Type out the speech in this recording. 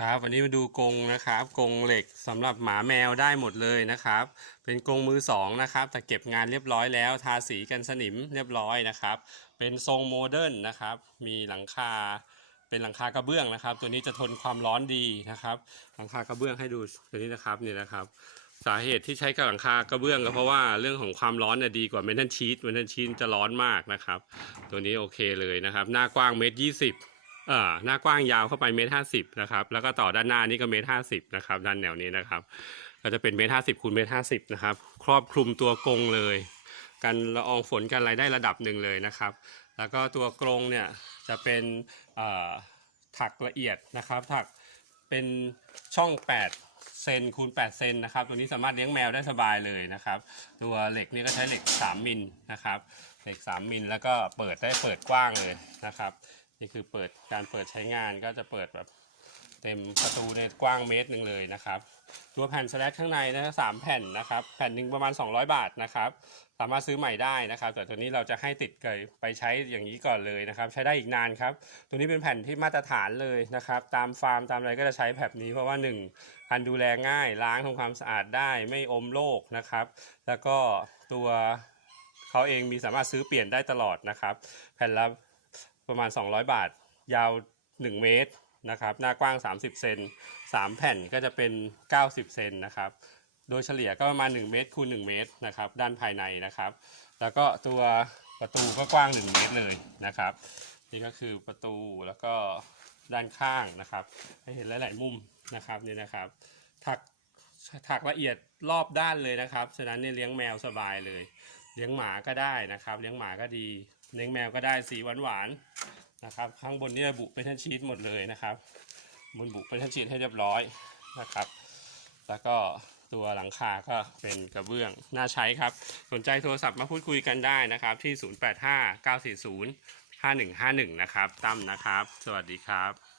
ครับวันนี้มาดูกรงนะครับกรงเหล็กสำหรับหมาแมวได้หมดเลยนะครับ เป็นกรงมือสองนะครับแต่เก็บงานเรียบร้อยแล้ว ทาสีกันสนิมเรียบร้อยนะครับ เป็นทรงโมเดิร์นนะครับ มีหลังคาเป็นหลังคากระเบื้องนะครับ ตัวนี้จะทนความร้อนดีนะครับ หลังคากระเบื้องให้ดูตัวนี้นะครับนี่นะครับ สาเหตุที่ใช้กับหลังคากระเบื้องก็เพราะว่าเรื่องของความร้อนเนี่ยดีกว่าเมทัลชีตเมทัลชีตจะร้อนมากนะครับ ตัวนี้โอเคเลยนะครับ หน้ากว้างเมตรยี่สิบ เอ่อหน้ากว้างยาวเข้าไปเมตรห้าสิบนะครับแล้วก็ต่อด้านหน้านี่ก็เมตรห้าสิบนะครับด้านแนวนี้นะครับ ก็จะเป็นเมตรห้าสิบคูณเมตรห้าสิบนะครับครอบคลุมตัวกรงเลยกันละอองฝนกันอะไรได้ระดับหนึ่งเลยนะครับ แล้วก็ตัวกรงเนี่ยจะเป็นถักละเอียดนะครับ ถักเป็นช่อง 8 เซนคูณ 8 เซนนะครับ ตัวนี้สามารถเลี้ยงแมวได้สบายเลยนะครับ ตัวเหล็กนี่ก็ใช้เหล็ก 3 มิลนะครับ เหล็ก 3 มิลแล้วก็เปิดได้เปิดกว้างเลยนะครับ นี่คือเปิดการเปิดใช้งานก็จะเปิดแบบเต็มประตูในกว้างเมตรหนึ่งเลยนะครับ ตัวแผ่นสแลชข้างในนะสามแผ่นนะครับ แผ่นหนึ่งประมาณ 200 บาทนะครับ สามารถซื้อใหม่ได้นะครับ แต่ตัวนี้เราจะให้ติดเกยไปใช้อย่างนี้ก่อนเลยนะครับ ใช้ได้อีกนานครับ ตัวนี้เป็นแผ่นที่มาตรฐานเลยนะครับ ตามฟาร์มตามอะไรก็จะใช้แบบนี้ เพราะว่าหนึ่งการดูแลง่ายล้างทำความสะอาดได้ไม่อมโรคนะครับ แล้วก็ตัวเขาเองมีสามารถซื้อเปลี่ยนได้ตลอดนะครับ แผ่นละ ประมาณ 200 บาท ยาว 1 เมตรนะครับ หน้ากว้าง 30 เซน3 แผ่นก็จะเป็น 90 เซนนะครับ โดยเฉลี่ยก็ประมาณ 1 เมตรคูณ1เมตรนะครับ ด้านภายในนะครับ แล้วก็ตัวประตูก็กว้าง 1 เมตรเลยนะครับ นี่ก็คือประตูแล้วก็ด้านข้างนะครับ ให้เห็นหลาย ๆ มุมนะครับนี่นะครับ ถักถักละเอียดรอบด้านเลยนะครับ ฉะนั้นเนี่ยเลี้ยงแมวสบายเลย เลี้ยงหมาก็ได้นะครับ เลี้ยงหมาก็ดี เลี้ยงแมวก็ได้สีหวานๆ นะครับ ข้างบนนี่บุเป็นชั้นชีตหมดเลยนะครับบนบุเป็นชั้นชีตให้เรียบร้อยนะครับ แล้วก็ตัวหลังคาก็เป็นกระเบื้องน่าใช้ครับ สนใจโทรศัพท์มาพูดคุยกันได้นะครับที่ 085 940 5151 นะครับตั้มนะครับ สวัสดีครับ